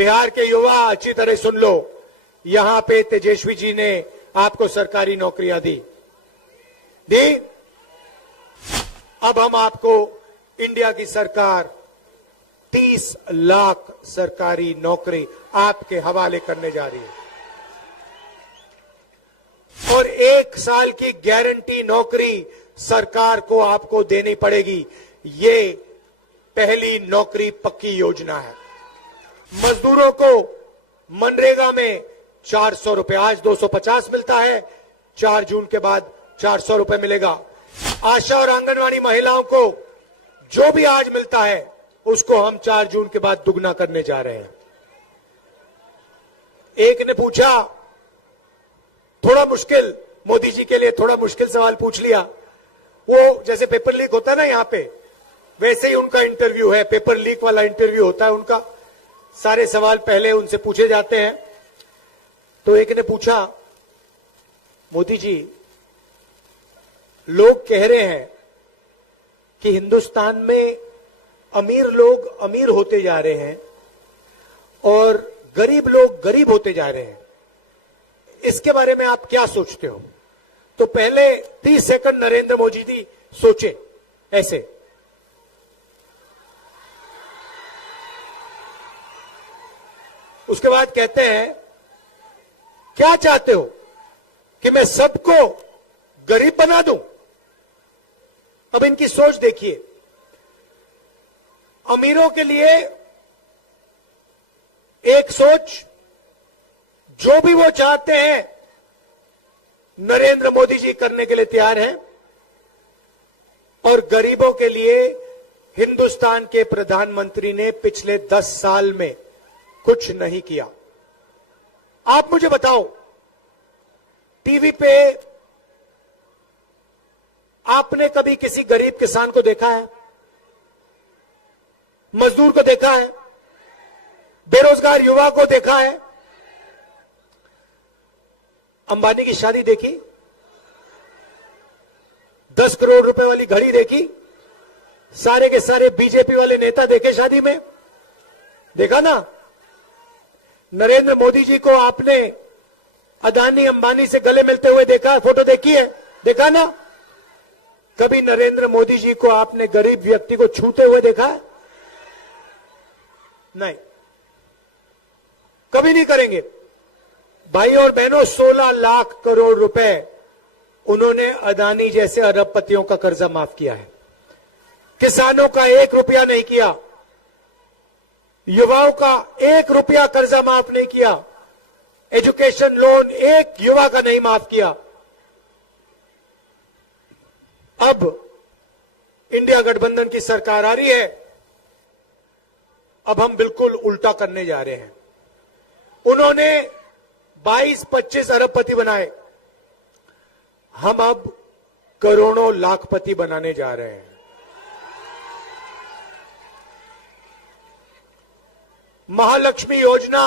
बिहार के युवा अच्छी तरह सुन लो, यहां पे तेजस्वी जी ने आपको सरकारी नौकरियां दी। अब हम आपको इंडिया की सरकार 30 लाख सरकारी नौकरी आपके हवाले करने जा रही है और 1 साल की गारंटी नौकरी सरकार को आपको देनी पड़ेगी। ये पहली नौकरी पक्की योजना है। मजदूरों को मनरेगा में 400 रुपए, आज 250 मिलता है, 4 जून के बाद 400 रुपए मिलेगा। आशा और आंगनवाड़ी महिलाओं को जो भी आज मिलता है उसको हम 4 जून के बाद दुगना करने जा रहे हैं। एक ने पूछा, थोड़ा मुश्किल, मोदी जी के लिए थोड़ा मुश्किल सवाल पूछ लिया। वो जैसे पेपर लीक होता है ना यहां पे, वैसे ही उनका इंटरव्यू है, पेपर लीक वाला इंटरव्यू होता है उनका। सारे सवाल पहले उनसे पूछे जाते हैं। तो एक ने पूछा, मोदी जी, लोग कह रहे हैं कि हिंदुस्तान में अमीर लोग अमीर होते जा रहे हैं और गरीब लोग गरीब होते जा रहे हैं, इसके बारे में आप क्या सोचते हो? तो पहले 30 सेकंड नरेंद्र मोदी जी सोचे ऐसे। उसके बाद कहते हैं, क्या चाहते हो कि मैं सबको गरीब बना दूं? अब इनकी सोच देखिए। अमीरों के लिए एक सोच, जो भी वो चाहते हैं नरेंद्र मोदी जी करने के लिए तैयार हैं, और गरीबों के लिए हिंदुस्तान के प्रधानमंत्री ने पिछले 10 साल में कुछ नहीं किया। आप मुझे बताओ, टीवी पे आपने कभी किसी गरीब किसान को देखा है? मजदूर को देखा है? बेरोजगार युवा को देखा है? अंबानी की शादी देखी? 10 करोड़ रुपए वाली घड़ी देखी? सारे के सारे बीजेपी वाले नेता देखे शादी में? देखा ना? नरेंद्र मोदी जी को आपने अदानी अंबानी से गले मिलते हुए देखा? फोटो देखी है? देखा ना? कभी नरेंद्र मोदी जी को आपने गरीब व्यक्ति को छूते हुए देखा है? नहीं, कभी नहीं करेंगे। भाई और बहनों, 16 लाख करोड़ रुपए उन्होंने अदानी जैसे अरबपतियों का कर्जा माफ किया है। किसानों का 1 रुपया नहीं किया, युवाओं का 1 रुपया कर्जा माफ नहीं किया, एजुकेशन लोन एक युवा का नहीं माफ किया। अब इंडिया गठबंधन की सरकार आ रही है, अब हम बिल्कुल उल्टा करने जा रहे हैं। उन्होंने 22-25 अरबपति बनाए, हम अब करोड़ों लाखपति बनाने जा रहे हैं। महालक्ष्मी योजना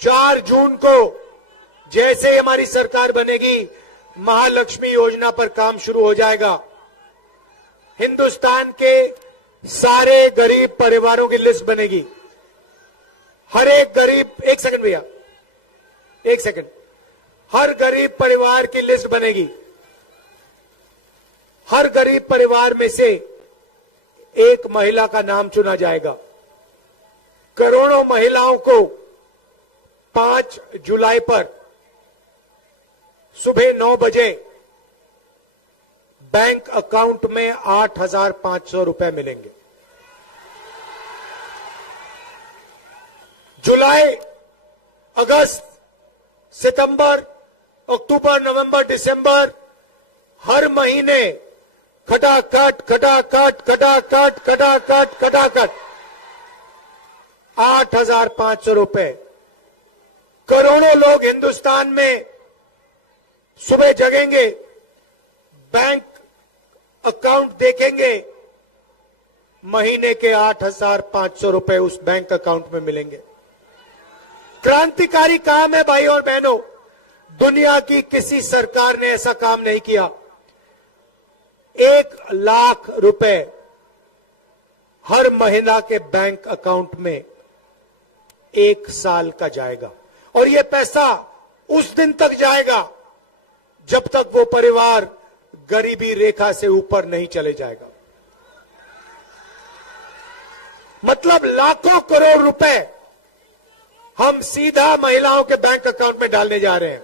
4 जून को जैसे ही हमारी सरकार बनेगी, महालक्ष्मी योजना पर काम शुरू हो जाएगा। हिंदुस्तान के सारे गरीब परिवारों की लिस्ट बनेगी। हर एक गरीब, 1 सेकंड भैया, 1 सेकंड, हर गरीब परिवार की लिस्ट बनेगी। हर गरीब परिवार में से एक महिला का नाम चुना जाएगा। करोड़ों महिलाओं को 5 जुलाई पर सुबह 9 बजे बैंक अकाउंट में 8,500 रुपए मिलेंगे। जुलाई, अगस्त, सितंबर, अक्टूबर, नवंबर, दिसंबर, हर महीने खटाखट खटाखट खटाखट खटाखट खटाखट 8,500 रुपए। करोड़ों लोग हिंदुस्तान में सुबह जगेंगे, बैंक अकाउंट देखेंगे, महीने के 8,500 रुपए उस बैंक अकाउंट में मिलेंगे। क्रांतिकारी काम है भाई और बहनों, दुनिया की किसी सरकार ने ऐसा काम नहीं किया। 1 लाख रुपए हर महिला के बैंक अकाउंट में 1 साल का जाएगा और यह पैसा उस दिन तक जाएगा जब तक वो परिवार गरीबी रेखा से ऊपर नहीं चले जाएगा। मतलब लाखों करोड़ रुपए हम सीधा महिलाओं के बैंक अकाउंट में डालने जा रहे हैं।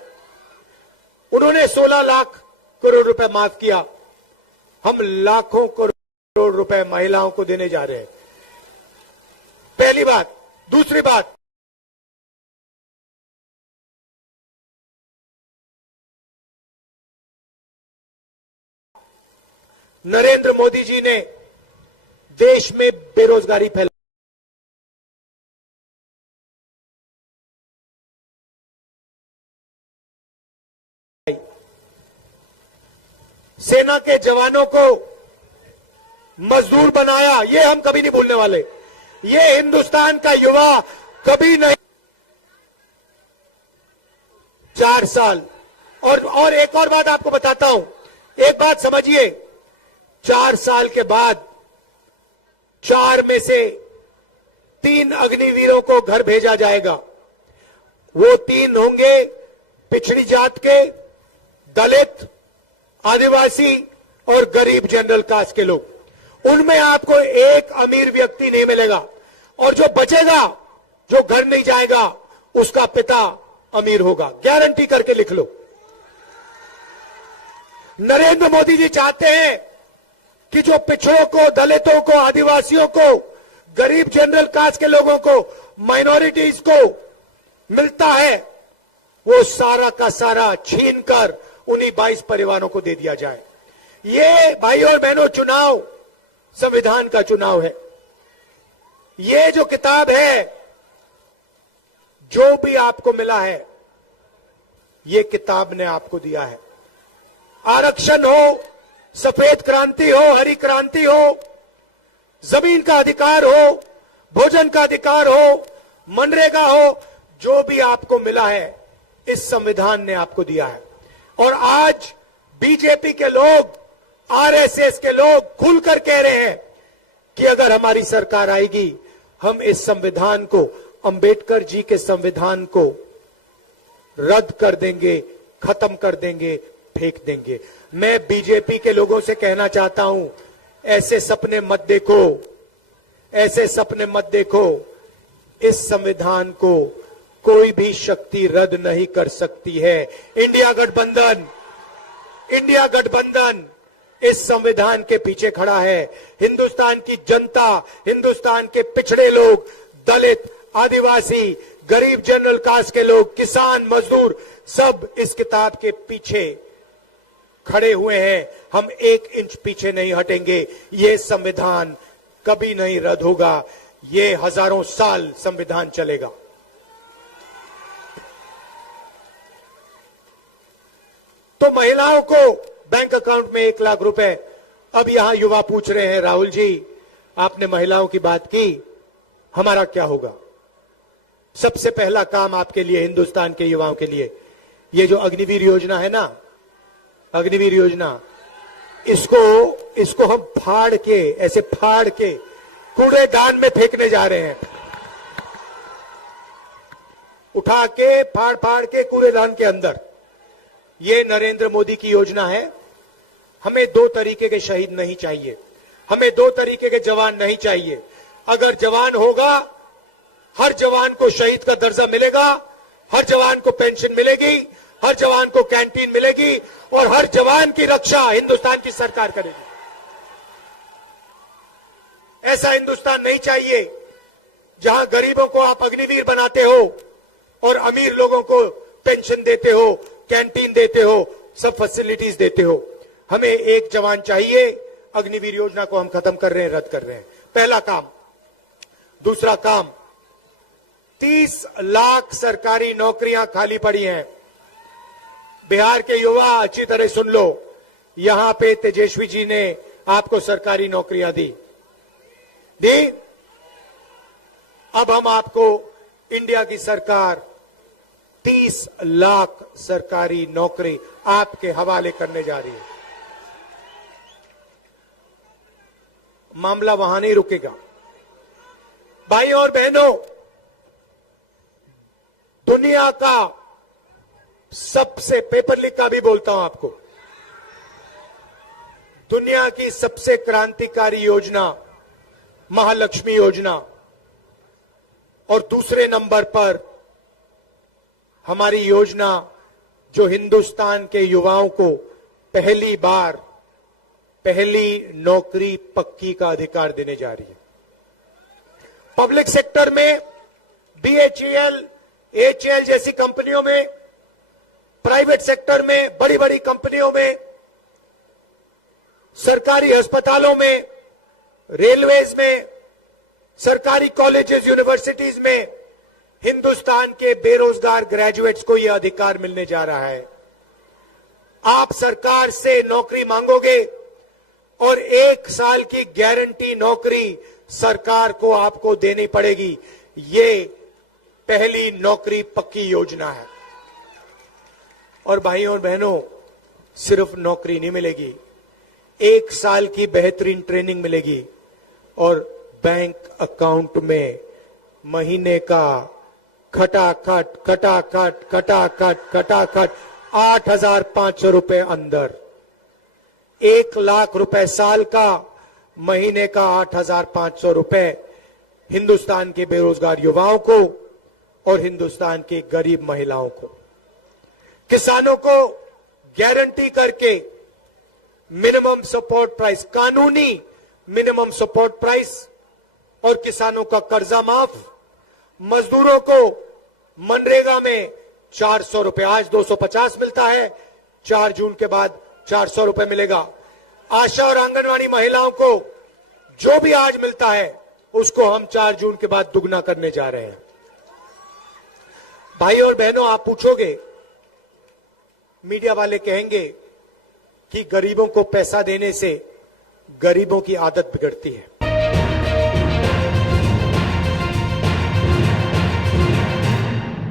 उन्होंने 16 लाख करोड़ रुपए माफ किया, हम लाखों करोड़ रुपए महिलाओं को देने जा रहे हैं। पहली बात। दूसरी बात, नरेंद्र मोदी जी ने देश में बेरोजगारी फैलाई, सेना के जवानों को मजदूर बनाया, ये हम कभी नहीं भूलने वाले। ये हिंदुस्तान का युवा कभी नहीं। 4 साल और एक और बात आपको बताता हूं, एक बात समझिए, 4 साल के बाद 4 में से 3 अग्निवीरों को घर भेजा जाएगा। वो 3 होंगे पिछड़ी जात के, दलित, आदिवासी और गरीब जनरल कास्ट के लोग। उनमें आपको एक अमीर व्यक्ति नहीं मिलेगा और जो बचेगा, जो घर नहीं जाएगा, उसका पिता अमीर होगा। गारंटी करके लिख लो। नरेंद्र मोदी जी चाहते हैं कि जो पिछड़ों को, दलितों को, आदिवासियों को, गरीब जनरल कास्ट के लोगों को, माइनॉरिटीज को मिलता है, वो सारा का सारा छीनकर उन्हीं 22 परिवारों को दे दिया जाए। ये भाई और बहनों, चुनाव संविधान का चुनाव है। ये जो किताब है, जो भी आपको मिला है, ये किताब ने आपको दिया है। आरक्षण हो, सफेद क्रांति हो, हरी क्रांति हो, जमीन का अधिकार हो, भोजन का अधिकार हो, मनरेगा हो, जो भी आपको मिला है, इस संविधान ने आपको दिया है। और आज बीजेपी के लोग, आरएसएस के लोग खुलकर कह रहे हैं कि अगर हमारी सरकार आएगी, हम इस संविधान को, अंबेडकर जी के संविधान को रद्द कर देंगे, खत्म कर देंगे, फेंक देंगे। मैं बीजेपी के लोगों से कहना चाहता हूं, ऐसे सपने मत देखो, ऐसे सपने मत देखो। इस संविधान को कोई भी शक्ति रद्द नहीं कर सकती है। इंडिया गठबंधन इस संविधान के पीछे खड़ा है। हिंदुस्तान की जनता, हिंदुस्तान के पिछड़े लोग, दलित, आदिवासी, गरीब जनरल कास्ट के लोग, किसान, मजदूर, सब इस किताब के पीछे खड़े हुए हैं। हम 1 इंच पीछे नहीं हटेंगे। ये संविधान कभी नहीं रद्द होगा। ये हजारों साल संविधान चलेगा। तो महिलाओं को बैंक अकाउंट में 1 लाख रुपए। अब यहां युवा पूछ रहे हैं, राहुल जी, आपने महिलाओं की बात की, हमारा क्या होगा? सबसे पहला काम आपके लिए, हिंदुस्तान के युवाओं के लिए, ये जो अग्निवीर योजना है ना, अग्निवीर योजना, इसको हम फाड़ के, ऐसे फाड़ के कूड़ेदान में फेंकने जा रहे हैं। उठा के फाड़ के कूड़ेदान के अंदर। ये नरेंद्र मोदी की योजना है। हमें 2 तरीके के शहीद नहीं चाहिए, हमें 2 तरीके के जवान नहीं चाहिए। अगर जवान होगा, हर जवान को शहीद का दर्जा मिलेगा, हर जवान को पेंशन मिलेगी, हर जवान को कैंटीन मिलेगी और हर जवान की रक्षा हिंदुस्तान की सरकार करेगी। ऐसा हिंदुस्तान नहीं चाहिए जहां गरीबों को आप अग्निवीर बनाते हो और अमीर लोगों को पेंशन देते हो, कैंटीन देते हो, सब फैसिलिटीज देते हो। हमें एक जवान चाहिए। अग्निवीर योजना को हम खत्म कर रहे हैं, रद्द कर रहे हैं, पहला काम। दूसरा काम, 30 लाख सरकारी नौकरियां खाली पड़ी हैं। बिहार के युवा अच्छी तरह सुन लो, यहां पे तेजस्वी जी ने आपको सरकारी नौकरियां दी। अब हम आपको, इंडिया की सरकार 30 लाख सरकारी नौकरी आपके हवाले करने जा रही है। मामला वहां नहीं रुकेगा। भाई और बहनों, दुनिया का सबसे, पेपर लीक का भी बोलता हूं आपको, दुनिया की सबसे क्रांतिकारी योजना महालक्ष्मी योजना, और दूसरे नंबर पर हमारी योजना जो हिंदुस्तान के युवाओं को पहली बार पहली नौकरी पक्की का अधिकार देने जा रही है। पब्लिक सेक्टर में बीएचईएल, एचएएल जैसी कंपनियों में, प्राइवेट सेक्टर में बड़ी बड़ी कंपनियों में, सरकारी अस्पतालों में, रेलवेज में, सरकारी कॉलेजेस, यूनिवर्सिटीज में हिंदुस्तान के बेरोजगार ग्रेजुएट्स को यह अधिकार मिलने जा रहा है। आप सरकार से नौकरी मांगोगे और 1 साल की गारंटी नौकरी सरकार को आपको देनी पड़ेगी। ये पहली नौकरी पक्की योजना है। और भाइयों और बहनों, सिर्फ नौकरी नहीं मिलेगी, 1 साल की बेहतरीन ट्रेनिंग मिलेगी और बैंक अकाउंट में महीने का खटाखट 8,500 रुपए अंदर, 1 लाख रुपए साल का, महीने का 8,500 रुपए हिंदुस्तान के बेरोजगार युवाओं को और हिंदुस्तान की गरीब महिलाओं को। किसानों को गारंटी करके मिनिमम सपोर्ट प्राइस, कानूनी मिनिमम सपोर्ट प्राइस और किसानों का कर्जा माफ। मजदूरों को मनरेगा में 400 रुपए, आज 250 मिलता है, 4 जून के बाद 400 रुपए मिलेगा। आशा और आंगनवाड़ी महिलाओं को जो भी आज मिलता है उसको हम 4 जून के बाद दुगना करने जा रहे हैं। भाई और बहनों, आप पूछोगे, मीडिया वाले कहेंगे कि गरीबों को पैसा देने से गरीबों की आदत बिगड़ती है।